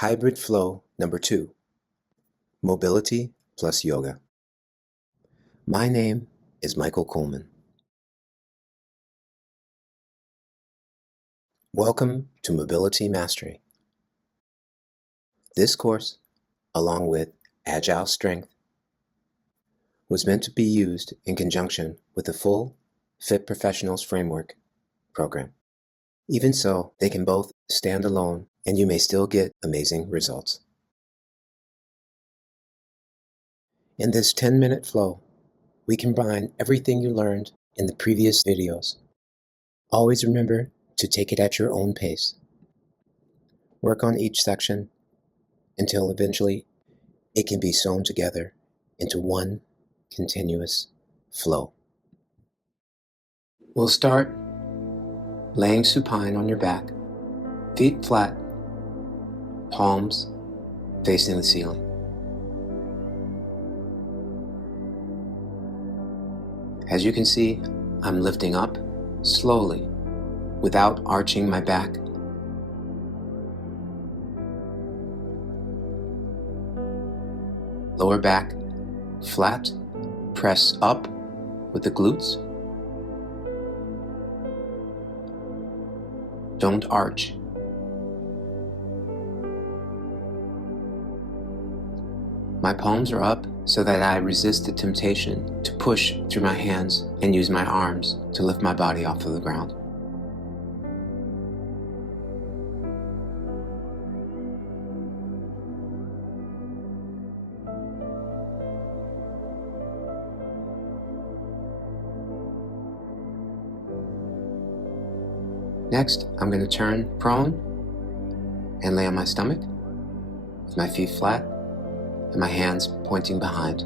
Hybrid Flow Number 2, Mobility plus Yoga. My name is Michael Coleman. Welcome to Mobility Mastery. This course, along with Agile Strength, was meant to be used in conjunction with the full Fit Professionals Framework program. Even so, they can both stand alone and you may still get amazing results. In this 10-minute flow, we combine everything you learned in the previous videos. Always remember to take it at your own pace. Work on each section until eventually it can be sewn together into one continuous flow. We'll start laying supine on your back, feet flat, palms facing the ceiling. As you can see, I'm lifting up slowly without arching my back. Lower back flat, press up with the glutes. Don't arch. My palms are up so that I resist the temptation to push through my hands and use my arms to lift my body off of the ground. Next, I'm going to turn prone and lay on my stomach with my feet flat and my hands pointing behind.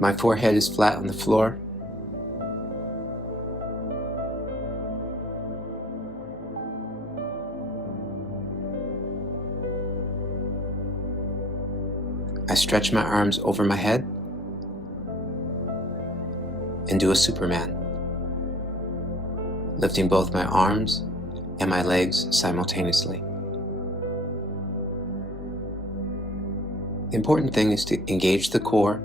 My forehead is flat on the floor. I stretch my arms over my head and do a Superman, lifting both my arms and my legs simultaneously. The important thing is to engage the core,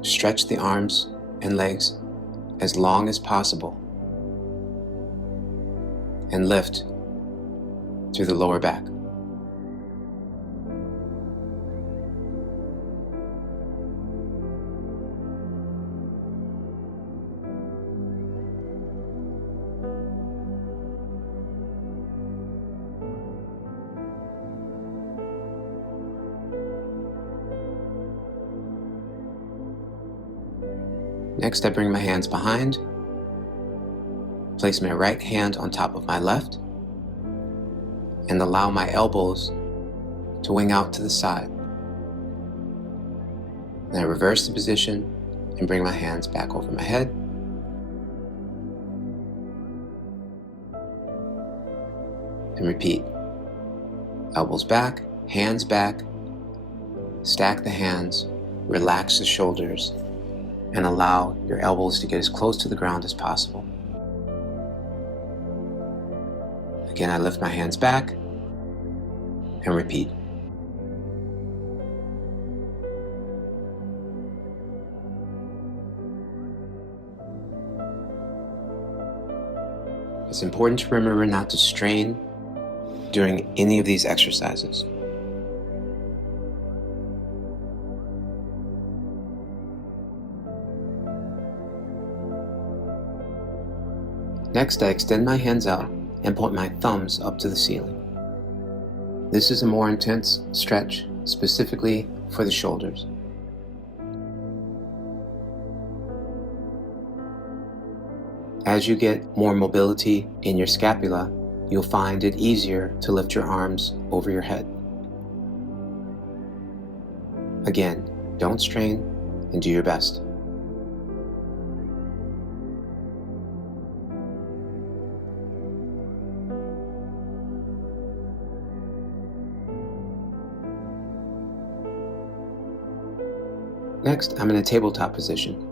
stretch the arms and legs as long as possible, and lift through the lower back. Next, I bring my hands behind, place my right hand on top of my left, and allow my elbows to wing out to the side. Then I reverse the position and bring my hands back over my head. And repeat. Elbows back, hands back, stack the hands, relax the shoulders, and allow your elbows to get as close to the ground as possible. Again, I lift my hands back and repeat. It's important to remember not to strain during any of these exercises. Next, I extend my hands out and point my thumbs up to the ceiling. This is a more intense stretch, specifically for the shoulders. As you get more mobility in your scapula, you'll find it easier to lift your arms over your head. Again, don't strain and do your best. Next, I'm in a tabletop position.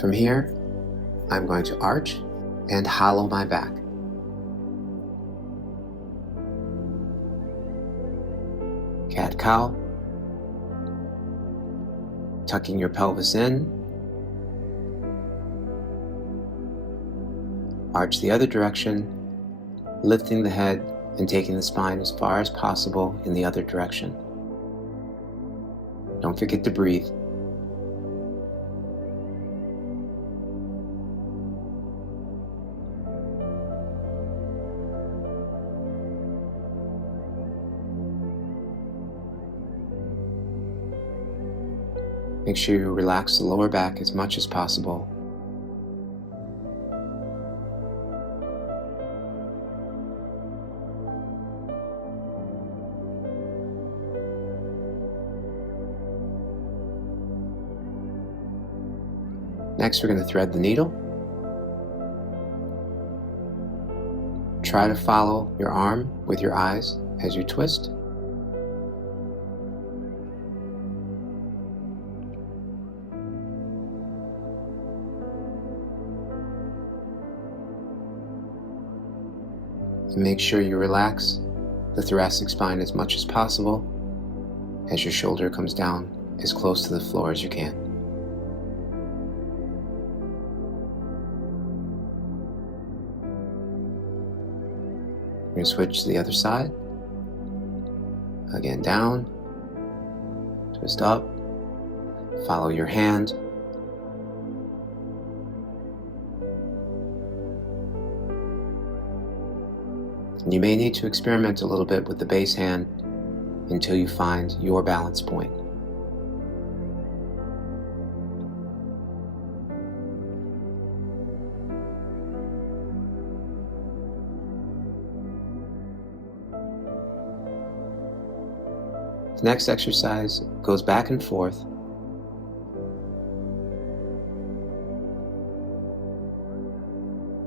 From here, I'm going to arch and hollow my back. Cat-cow, tucking your pelvis in, arch the other direction, lifting the head and taking the spine as far as possible in the other direction. Don't forget to breathe. Make sure you relax the lower back as much as possible. Next, we're going to thread the needle. Try to follow your arm with your eyes as you twist. And make sure you relax the thoracic spine as much as possible as your shoulder comes down as close to the floor as you can. We're going to switch to the other side. Again, down, twist up, follow your hand. And you may need to experiment a little bit with the base hand until you find your balance point. The next exercise goes back and forth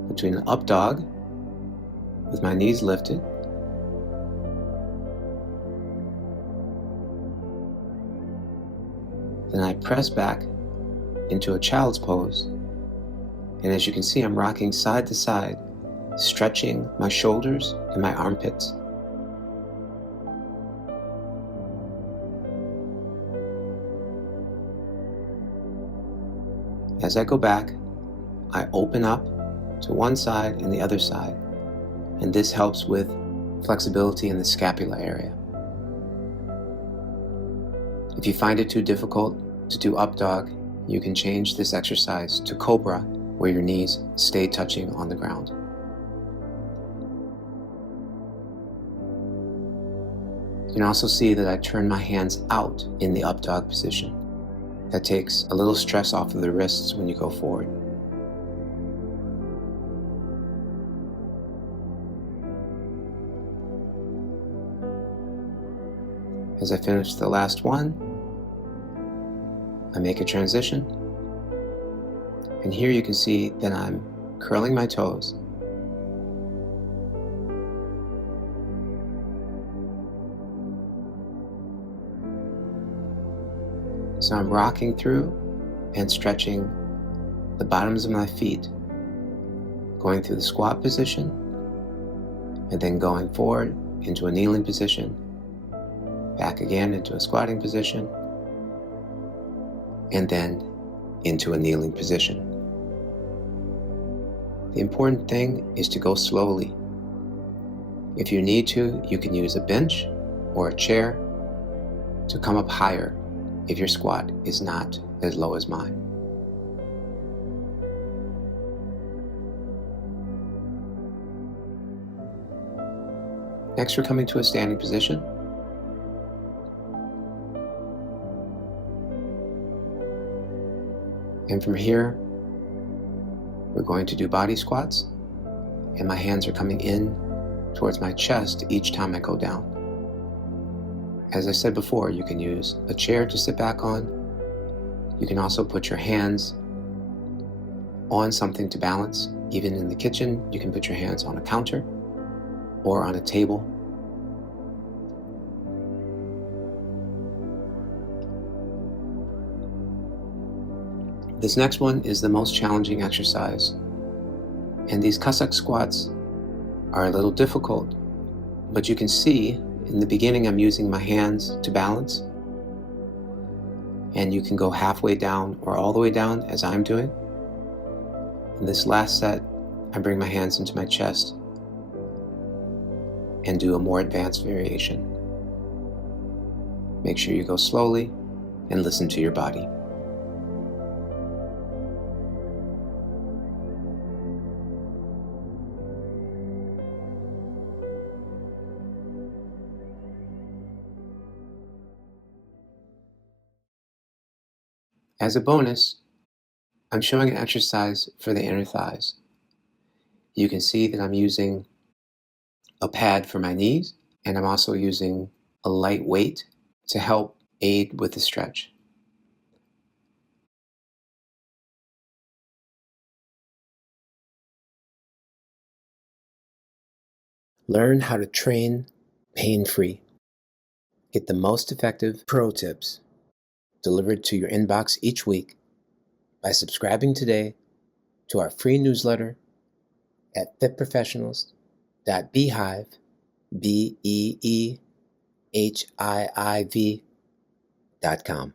between an up dog with my knees lifted then I press back into a child's pose, and as you can see, I'm rocking side to side, stretching my shoulders and my armpits. As I go back, I open up to one side and the other side, and this helps with flexibility in the scapula area. If you find it too difficult to do up dog, you can change this exercise to cobra, where your knees stay touching on the ground. You can also see that I turn my hands out in the up dog position. That takes a little stress off of the wrists when you go forward. As I finish the last one, I make a transition. And here you can see that I'm curling my toes. So I'm rocking through and stretching the bottoms of my feet, going through the squat position, and then going forward into a kneeling position, back again into a squatting position, and then into a kneeling position. The important thing is to go slowly. If you need to, you can use a bench or a chair to come up higher if your squat is not as low as mine. Next, we're coming to a standing position. And from here, we're going to do body squats, and my hands are coming in towards my chest each time I go down. As I said before, you can use a chair to sit back on. You can also put your hands on something to balance. Even in the kitchen, you can put your hands on a counter or on a table. This next one is the most challenging exercise, and these Cossack squats are a little difficult, but you can see in the beginning I'm using my hands to balance, and you can go halfway down or all the way down as I'm doing. In this last set, I bring my hands into my chest and do a more advanced variation. Make sure you go slowly and listen to your body. As a bonus, I'm showing an exercise for the inner thighs. You can see that I'm using a pad for my knees, and I'm also using a light weight to help aid with the stretch. Learn how to train pain-free. Get the most effective pro tips delivered to your inbox each week by subscribing today to our free newsletter at fitprofessionals.beehiiv, BEEHIIV.com.